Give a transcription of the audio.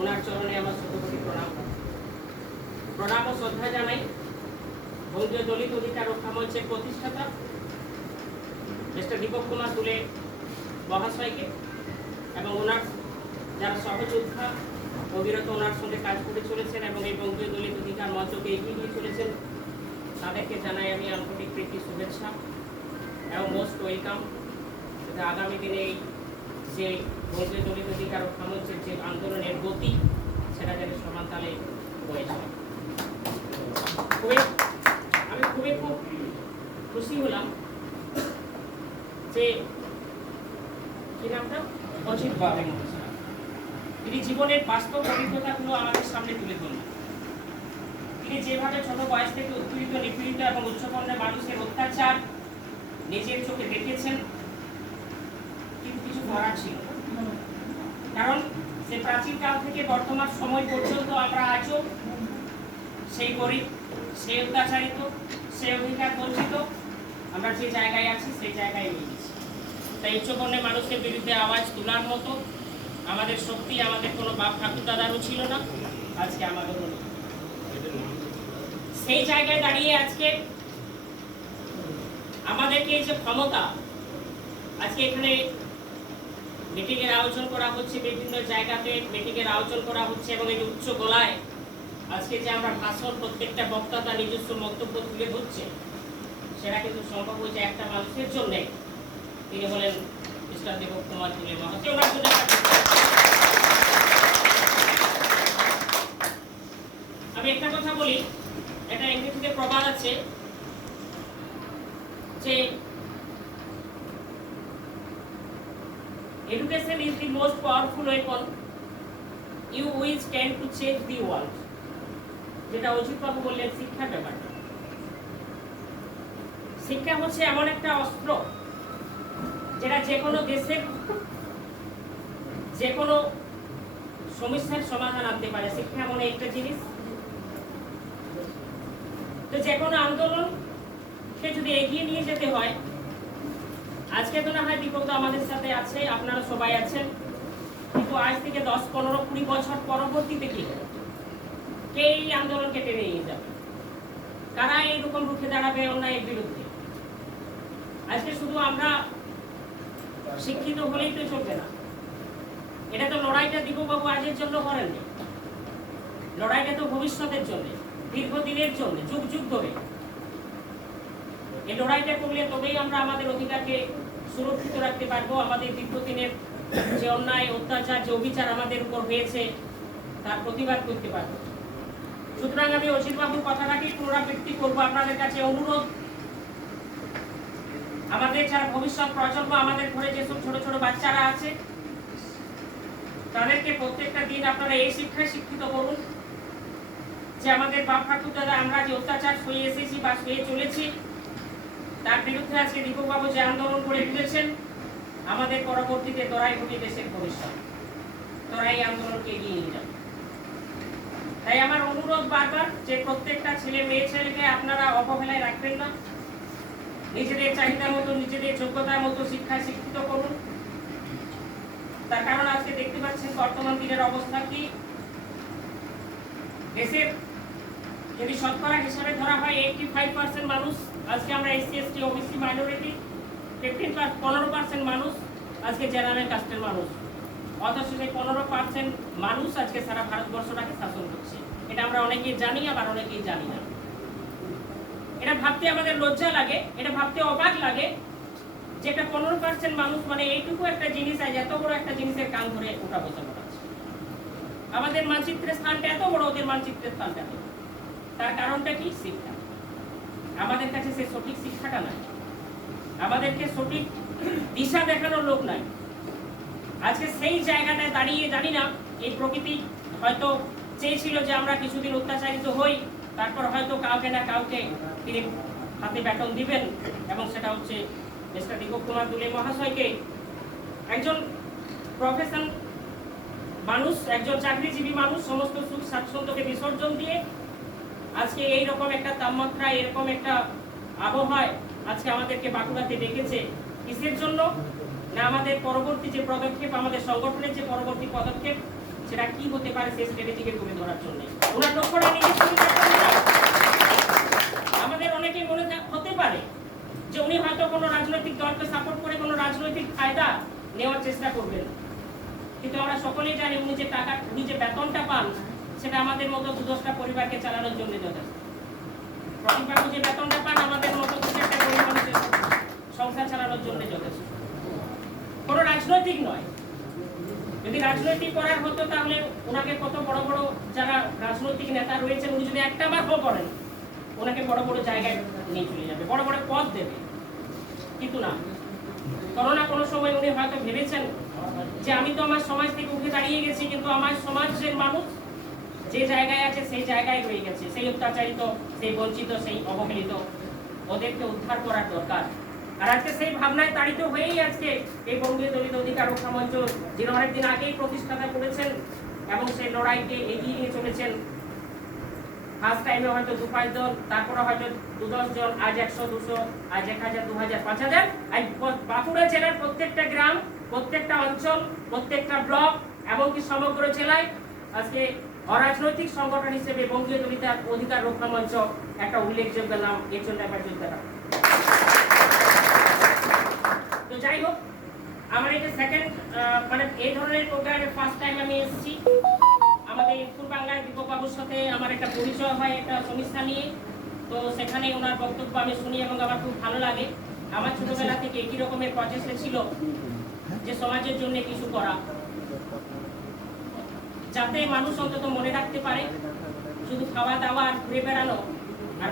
ওনার চরণে আমার শতকোটি প্রণাম ও শ্রদ্ধা জানাই। বঙ্গীয় দলিত অধিকার রক্ষা মঞ্চের প্রতিষ্ঠাতা মিস্টার দীপক কুমার দুলে মহাশয়কে এবং ওনার যারা সহযোদ্ধা অবিরত ওনার সঙ্গে কাজ করে চলেছেন এবং এই বঙ্গীয় দলিত অধিকার মঞ্চকে এগিয়ে নিয়ে চলেছেন, তাদেরকে জানাই আমি আন্তরিক প্রীতি শুভেচ্ছা এবং মোস্ট ওয়েলকাম। আগামী দিনে এই যে বঙ্গীয় দলিত অধিকার রক্ষা মঞ্চের যে আন্দোলনের গতি সেটা যেন সমান তালে বয়ে যায়। আমি খুব খুশি হলাম যে কি নামটা অজিত বাবু তিনি জীবনের বাস্তব অভিজ্ঞতাগুলো আমাদের সামনে তুলে ধরলেন। তিনি যেভাবে ছোট বয়স থেকে উৎপীড়িত, নিপীড়িত এবং উচ্চবর্ণের মানুষের অত্যাচার নিজের চোখে দেখেছেন, কিন্তু কিছু করার ছিল না। কারণ সে প্রাচীনকাল থেকে বর্তমান সময় পর্যন্ত আমরা আজও সেই গরিব, সেই অত্যাচারিত, সেই অধিকার বঞ্চিত আমরা যে জায়গায় আছি সেই জায়গায় নিয়ে গেছি। তাই উচ্চবর্ণের মানুষের বিরুদ্ধে আওয়াজ তোলার মতো আমাদের শক্তি আমাদের কোনো বাপ ঠাকুর দাদারও ছিল না, আজকে আমাদেরও নেই। সেই জায়গায় দাঁড়িয়ে আজকে আমাদেরকে এই যে ক্ষমতা, আজকে এখানে মিটিং এর আয়োজন করা হচ্ছে, বিভিন্ন জায়গাতে মিটিং এর আয়োজন করা হচ্ছে এবং এই উচ্চ গলায় আজকে যে আমরা ভাষণ, প্রত্যেকটা বক্তা তার নিজস্ব বক্তব্য তুলে ধরছে, সেটা কিন্তু সম্ভব হয়েছে একটা মানুষের জন্য। তিনি হলেন মিস্টার দীপক কুমার দুলে মহাশয়। ওনার জন্য আমি একটা কথা বলি, এটা ইংরেজিতে প্রবাদ আছে যে education is the most powerful weapon you which can to change the world। যেটা অজিত বাবু বললেন শিক্ষার ব্যাপারটা। শিক্ষা হচ্ছে এমন একটা অস্ত্র যেটা যে কোনো দেশের যে কোনো সমস্যার সমাধান আনতে পারে। শিক্ষা এমন একটা জিনিস, তো যে কোনো আন্দোলনকে যদি এগিয়ে নিয়ে যেতে হয়, আজকে তো না হয় দীপক দা আমাদের সাথে আছে, আপনারা সবাই আছেন, কিন্তু আজ থেকে 10, 15, 20 বছর পরবর্তীতে কি কে এই আন্দোলনকে টেনে নিয়ে যাবে? কারা এইরকম রুখে দাঁড়াবে অন্যায়ের বিরুদ্ধে? আজকে শুধু আমরা শিক্ষিত হলেই তো চলবে না। এটা তো লড়াইটা দীপকবাবু আজের জন্য করেননি, লড়াইটা তো ভবিষ্যতের জন্য, দীর্ঘদিনের জন্য, যুগ যুগ ধরে এই লড়াইটা করলে তবেই আমরা আমাদের অধিকারকে সুরক্ষিত রাখতে পারবো। আমাদের দীর্ঘদিনের যে অন্যায়, অত্যাচার, যে অবিচার আমাদের উপর হয়েছে তার প্রতিবাদ করতে পারবো। সুতরাং আমি অজিত বাবুর কথাটাকে পুনরাবৃত্তি করবো, আপনাদের কাছে অনুরোধ, আমাদের যারা ভবিষ্যৎ প্রজন্ম, আমাদের ঘরে যেসব ছোট ছোট বাচ্চারা আছে, তাদেরকে প্রত্যেকটা দিন আপনারা এই শিক্ষায় শিক্ষিত করুন যে আমাদের বাপ ঠাকুর দাদা আমরা যে অত্যাচার সয়ে এসেছি বা সয়ে চলেছি, তার বিরুদ্ধে আজকে দীপকবাবু যে আন্দোলন করে তুলেছেন, আমাদের পরবর্তীতে তোরাই হবি দেশের ভবিষ্যৎ, তোরাই আন্দোলনকে এগিয়ে নিয়ে যাবে। তাই আমার অনুরোধ বারবার যে প্রত্যেকটা ছেলে মেয়ে ছেলেকে আপনারা অবহেলায় রাখবেন না, নিজেদের চাহিদা মতো, নিজেদের যোগ্যতার মতো শিক্ষায় শিক্ষিত করুন। তার কারণ আজকে দেখতে পাচ্ছেন বর্তমান দিনের অবস্থা কি। দেশের যদি শতকরা হিসাবে ধরা হয় 85% মানুষ আজকে আমরা এসসি এসটি ওবিসি মাইনরিটি, 15% মানুষ আজকে জেনারেল কাস্টের মানুষ, অথচ সেই 15% মানুষ আজকে সারা ভারতবর্ষটাকে শাসন করছে। এটা আমরা অনেকেই জানি, আবার অনেকেই জানি না। এটা ভাবতে আমাদের লজ্জা লাগে, এটা ভাবতে অবাক লাগে যে একটা 15% মানুষ, মানে এইটুকু একটা জিনিস আজ এত বড় একটা জিনিসের কান ধরে ওঠা বসা করাচ্ছে। আমাদের মানচিত্রের স্থানটা এত বড়, ওদের মানচিত্রের স্থানটা নেই। তার কারণটা কি? শিক্ষা। আমাদের কাছে সে সঠিক শিক্ষাটা নাই, আমাদেরকে সঠিক দিশা দেখানোর লোক নাই। আজকে সেই জায়গাটায় দাঁড়িয়ে জানি না, এই প্রকৃতি হয়তো চেয়েছিল যে আমরা কিছুদিন অত্যাচারিত হই, তারপর হয়তো কাউকে না কাউকে তিনি হাতে ব্যাটন দিবেন, এবং সেটা হচ্ছে মিস্টার দীপক কুমার দুলে মহাশয়কে। একজন প্রফেশন মানুষ, একজন চাকরিজীবী মানুষ, সমস্ত সুখ স্বাচ্ছন্দ্যকে বিসর্জন দিয়ে আজকে এইরকম একটা তাপমাত্রা, এরকম একটা আবহাওয়ায় আজকে আমাদেরকে বাঁকুড়াতে ডেকেছে। কিসের জন্য? না আমাদের পরবর্তী যে পদক্ষেপ, আমাদের সংগঠনের যে পরবর্তী পদক্ষেপ, সেটা কি হতে পারে সেই স্ট্র্যাটেজিকে তুলে ধরার জন্য। ওনার লক্ষ্যটা নিজের পরিচয় করে না। আমাদের অনেকেই মনে হতে পারে যে উনি হয়তো কোনো রাজনৈতিক দলকে সাপোর্ট করে কোনো রাজনৈতিক ফায়দা নেওয়ার চেষ্টা করবেন, কিন্তু আমরা সকলেই জানি উনি যে বেতনটা পান সেটা আমাদের মতো 2-10টা পরিবারকে চালানোর জন্য যথেষ্ট। প্রতিবাবু যে বেতনটা পান আমাদের মতো 2-4টা গরিব মানুষের সংসার চালানোর জন্য যথেষ্ট, কোনো রাজনৈতিক নয়। যদি রাজনৈতিক করার হতো তাহলে ওনাকে কত বড় বড় যারা রাজনৈতিক নেতা রয়েছেন উনি যদি একটা বার করেন ওনাকে বড় বড় জায়গায় নিয়ে চলে যাবে, বড় বড় পদ দেবে, কিন্তু না। করোনা কোনো সময় উনি হয়তো ভেবেছেন যে আমি তো আমার সমাজ থেকে উঠে দাঁড়িয়ে গেছি, কিন্তু আমার সমাজের মানুষ যে জায়গায় আছে সেই জায়গায় রয়ে গেছে, সেই অত্যাচারিত, সেই বঞ্চিত, সেই অবহেলিত, ওদেরকে উদ্ধার করার দরকার। আর আজকে সেই ভাবনায় তাড়িত হয়েই আজকে এই বঙ্গীয় দলিত অধিকার রক্ষা মঞ্চ যিনি অনেকদিন আগেই প্রতিষ্ঠাতা করেছেন এবং সেই লড়াইকে এগিয়ে নিয়ে চলেছেন। ফার্স্ট টাইমে হয়তো 2-5 জন, তারপরে হয়তো 2-10 জন, আজ 100-200, আজ 1000, 2000, 5000। আজ বাঁকুড়া জেলার প্রত্যেকটা গ্রাম, প্রত্যেকটা অঞ্চল, প্রত্যেকটা ব্লক, এমনকি সমগ্র জেলায় আজকে অরাজনৈতিক সংগঠন হিসেবে বঙ্গীয় দলিত অধিকার রক্ষা মঞ্চ একটা উল্লেখযোগ্য নাম, এর জন্য একবার যোগদান। তো যাই হোক, আমার এই যে সেকেন্ড মানে এই ধরনের প্রোগ্রামে ফার্স্ট টাইম আমি এসেছি। আমাদের উত্তর বাংলায় দীপক বাবুর সাথে আমার একটা পরিচয় হয় একটা সমস্যা নিয়ে, তো সেখানে ওনার বক্তব্য আমি শুনি এবং আমার খুব ভালো লাগে। আমার ছোটবেলা থেকে একই রকমের প্রচেষ্টা ছিল যে সমাজের জন্য কিছু করা, যাতে মানুষ অন্তত মনে রাখতে পারে শুধু খাওয়া দাওয়া আর ঘুরে বেড়ানো আর